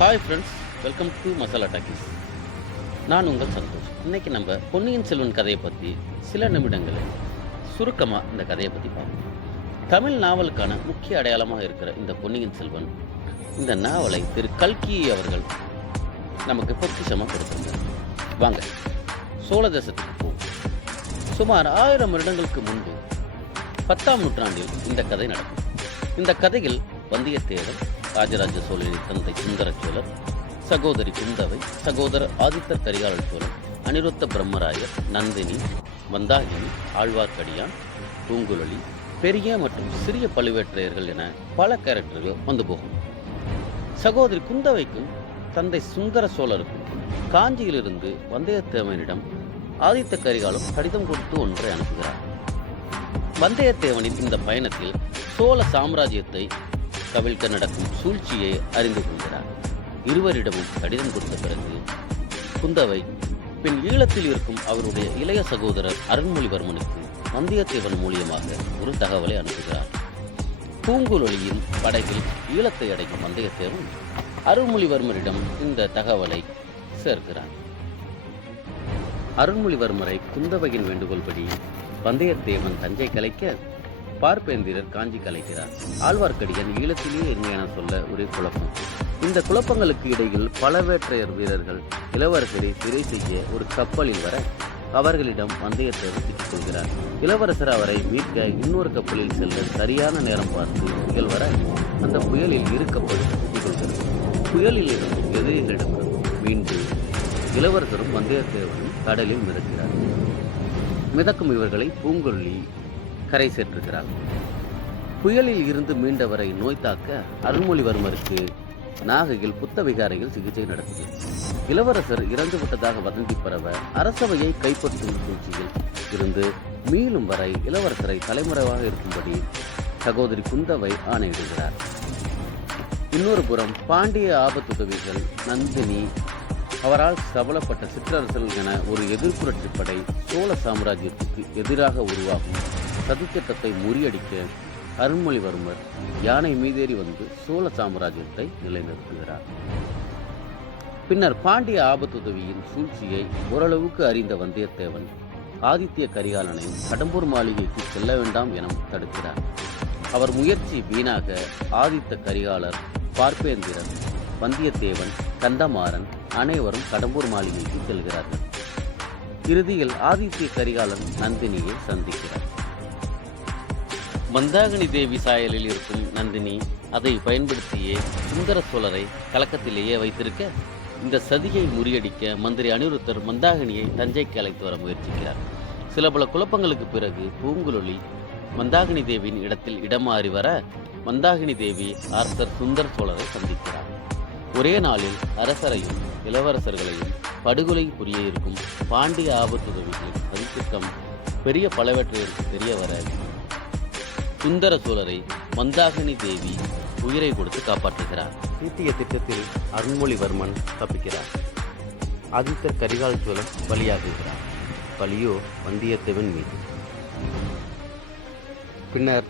Hi friends welcome to Masala Talkies நான் உங்கள் சந்தோஷ். இன்றைக்கி நம்ம பொன்னியின் செல்வன் கதையை பற்றி சில நிமிடங்களில் சுருக்கமாக இந்த கதையை பற்றி பார்ப்போம். தமிழ் நாவலுக்கான முக்கிய அடையாளமாக இருக்கிற இந்த பொன்னியின் செல்வன் இந்த நாவலை திரு கல்கி அவர்கள் நமக்கு பொக்கிஷமாக கொடுத்துருந்தார். வாங்க சோழ தேசத்துக்கு போவோம். சுமார் ஆயிரம் வருடங்களுக்கு முன்பு பத்தாம் நூற்றாண்டில் இந்த கதை நடக்கும். இந்த கதையில் வந்தியத்தேவன் ராஜராஜ சோழனின் தந்தை சுந்தர சோழர் சகோதரி குந்தவை சகோதரர் ஆதித்தர் கரிகாலன் சோழன் அனிருத்த பிரம்மராயர் நந்தினி மந்தாகினி ஆழ்வார்க்கடியான் பூங்குழலி பெரிய மற்றும் சிறிய பழுவேற்றையர்கள் என பல கேரக்டர்கள் வந்து போகும். சகோதரி குந்தவைக்கும் தந்தை சுந்தர சோழருக்கும் காஞ்சியிலிருந்து வந்தியத்தேவனிடம் ஆதித்த கரிகாலம் கடிதம் கொடுத்து ஒன்றை அனுப்புகிறார். வந்தியத்தேவனின் இந்த பயணத்தில் சோழ சாம்ராஜ்யத்தை கவிழ்க்க நடக்கும் சூழ்ச்சியை அறிந்து கொள்கிறார். இருவரிடமும் கடிதம் கொடுத்த பிறகு குந்தவை பின் ஈழத்தில் இருக்கும் அவருடைய இளைய சகோதரர் அருண்மொழிவர்மனுக்கு வந்தியத்தேவன் மூலியமாக ஒரு தகவலை அனுப்புகிறார். பூங்குழலியின் படகில் ஈழத்தை அடைக்கும் வந்தியத்தேவன் அருள்மொழிவர்மரிடம் இந்த தகவலை சேர்க்கிறார் அருண்மொழிவர்மரை குந்தவையின் வேண்டுகோள்படி வந்தியத்தேவன் தஞ்சை கலைக்க பார்ப்பேந்திரர் காஞ்சி கலைக்கிறார். ஆழ்வார்க்கடியான் ஈழத்திலேயே இருங்க சொல்ல ஒரே குழப்பம். இந்த குழப்பங்களுக்கு இடையில் பழவேற்றையர் வீரர்கள் இளவரசரை சிறை செய்ய ஒரு கப்பலில் வர அவர்களிடம் வந்தியத்தேவன் சிக்கிக் கொள்கிறார். இளவரசர் அவரை மீட்க இன்னொரு கப்பலில் செல்ல சரியான நேரம் பார்த்து புயல் வர அந்த புயலில் இரு கப்பல் சிக்கிக் கொள்கிறது. புயலில் இருந்து எதிரிகளிடம் மீண்டு இளவரசரும் வந்தியத்தேவனும் கடலில் மிதக்கிறார் மிதக்கும் இவர்களை பூங்கொல்லி கரை சேர்த்திருக்கிறார் புயலில் இருந்து மீண்டவரை நோய் தாக்க அருள்மொழிவர்மருக்கு நாகையில் புத்தவிகாரையில் சிகிச்சை நடந்தது இளவரசர் இறந்துவிட்டதாக வதந்தி பரவ அரசவையை கைப்பற்றும் சூழ்ச்சியில் இருந்து மீளும் வரை இளவரசரை தலைமுறைவாக இருக்கும்படி சகோதரி குந்தவை ஆணையிடுகிறார். இன்னொரு புறம் பாண்டிய ஆபத்துதவிகள் நந்தினி அவரால் சபலப்பட்ட சிற்றரசர்கள் என ஒரு எதிர்ப்புரட்சி படை சோழ சாம்ராஜ்யத்துக்கு எதிராக உருவாகும் சதித்திட்டத்தை முறியடிக்க அருண்மொழிவர்மர் யானை மீதேறி வந்து சோழ சாம்ராஜ்யத்தை நிலைநிறுத்துகிறார். பின்னர் பாண்டிய ஆபத்துதவியின் சூழ்ச்சியை ஓரளவுக்கு அறிந்த வந்தியத்தேவன் ஆதித்ய கரிகாலனை கடம்பூர் மாளிகைக்கு செல்ல வேண்டாம் என தடுக்கிறார். அவர் முயற்சி வீணாக ஆதித்த கரிகாலர் பார்ப்பேந்திரன் வந்தியத்தேவன் கந்தமாறன் அனைவரும் கடம்பூர் மாளிகைக்கு செல்கிறார்கள். இறுதியில் ஆதித்ய கரிகாலன் நந்தினியை சந்திக்கிறார். மந்தாகினி தேவி சாயலில் இருக்கும் நந்தினி அதை பயன்படுத்தியே சுந்தர சோழரை கலக்கத்திலேயே வைத்திருக்க இந்த சதியை முறியடிக்க மந்திரி அனிருத்தர் மந்தாகினியை தஞ்சைக்கு அழைத்து வர முயற்சிக்கிறார். சில பல குழப்பங்களுக்கு பிறகு பூங்குழலி மந்தாகினி தேவியின் இடத்தில் இடமாறி வர மந்தாகினி தேவி அரசர் சுந்தர சோழரை சந்திக்கிறார். ஒரே நாளில் அரசரையும் இளவரசர்களையும் படுகொலை புரிய இருக்கும் பாண்டிய ஆபத்துதவிகளின் சதித்திட்டம் பெரிய பழவேற்றையருக்கு தெரிய வர சுந்தர சோழரை மந்தாகினி தேவி உயிரை கொடுத்து காப்பாற்றுகிறார். தீட்டிய திட்டத்தில் அருண்மொழிவர்மன் தப்பிக்கிறார். ஆதித்தர் கரிகால் சோழன் பலியாகுகிறார். பலியோ வந்தியத்தேவன் மீது. பின்னர்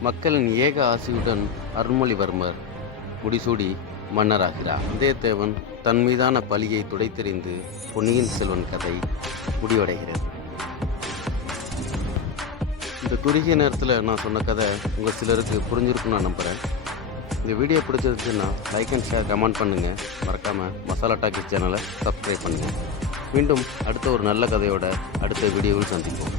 மக்களின் ஏக ஆசையுடன் அருண்மொழிவர்மர் முடிசூடி மன்னராகிறார். வந்தியத்தேவன் தன் மீதான பலியை துடைத்தெறிந்து பொன்னியின் செல்வன் கதை முடிவடைகிறது. இந்த குறுகிய நேரத்தில் நான் சொன்ன கதை உங்கள் சிலருக்கு புரிஞ்சிருக்குன்னு நான் நம்புகிறேன் இந்த வீடியோ பிடிச்சிருந்துச்சுன்னா லைக் அண்ட் ஷேர் கமெண்ட் பண்ணுங்கள் மறக்காமல் மசாலா டாக்கிஸ் சேனலை சப்ஸ்கிரைப் பண்ணுங்கள் மீண்டும் அடுத்த ஒரு நல்ல கதையோட அடுத்த வீடியோவில் சந்திப்போம்.